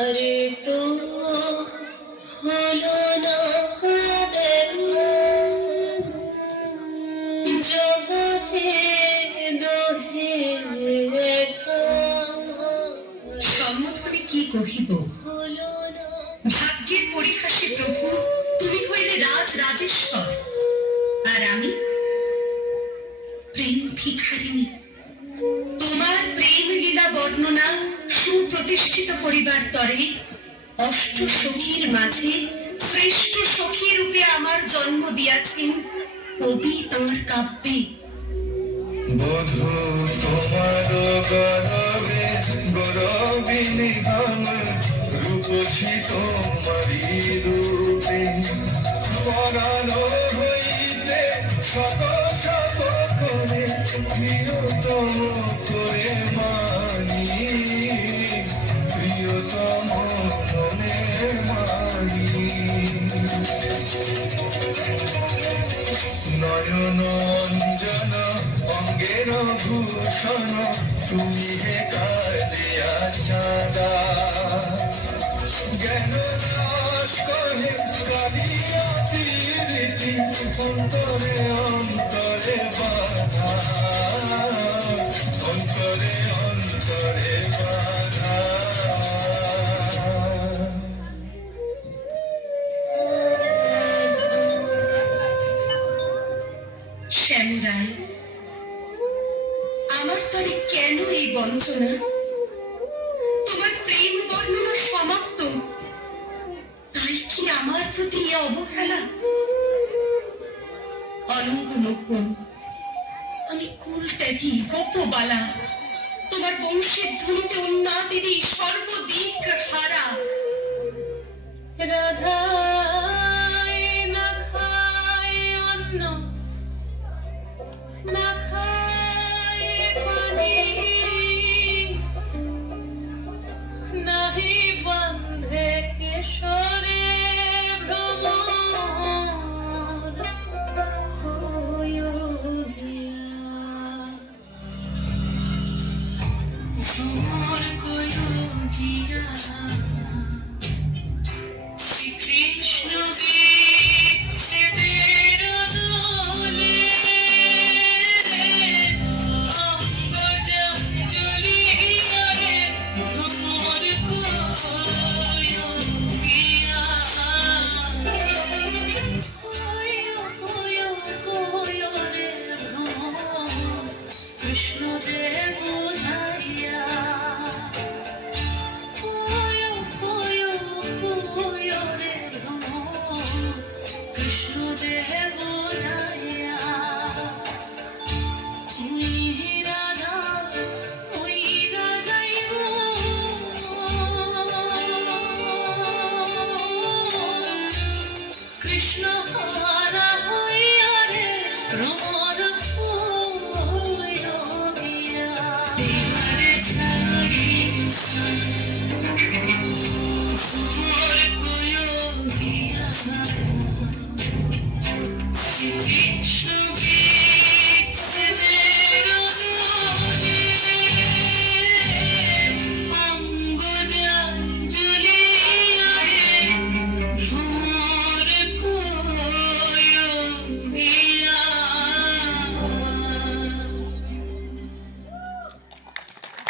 আরে তো হলো না দেখা, জগতে দোহে দেখা। সম্মোধনে কি কহিব? হলো না ভাগ্যের পরিহাসে প্রভু, তুমি হইলে রাজ রাজেশ্বর, আর আমি প্রেম ভিখারিণী। তোমার প্রেম লীলা বর্ণনা সুপ্রতিষ্ঠিত করিবার তরে অষ্ট সখীর মাঝে শ্রেষ্ঠ সখী রূপে আমার জন্ম দিয়াছেন কবি তাঁর কাব্যে। বধূ তোমার গরবে গরবিনী ধাম, রূপসী তোমারি রূপে পরানো হইতে শত শত করে প্রিয়তম করে মানি, প্রিয়তম মনে মানি। নয়ন অঞ্জন অঙ্গের ভূষণ, তুমি হে কালিয়া চাঁদা, জ্ঞান নাশ কহে কালিয়া প্রীতি, অন্তরে অন্তরে বাধা, অন্তরে অন্তরে বাধা। শ্যামরায়, আমার তরে কেন এই বঞ্চনা? তোমার প্রেম বর্ণনা সমাপ্ত, তাই কি আমার প্রতি এ অবহেলা? অলঙ্গ নকুন, আমি কুল ত্যাগী গোপবালা, তোমার বংশের ধ্বনিতে উন্নাদিনী সর্বদিক হারা। রাধা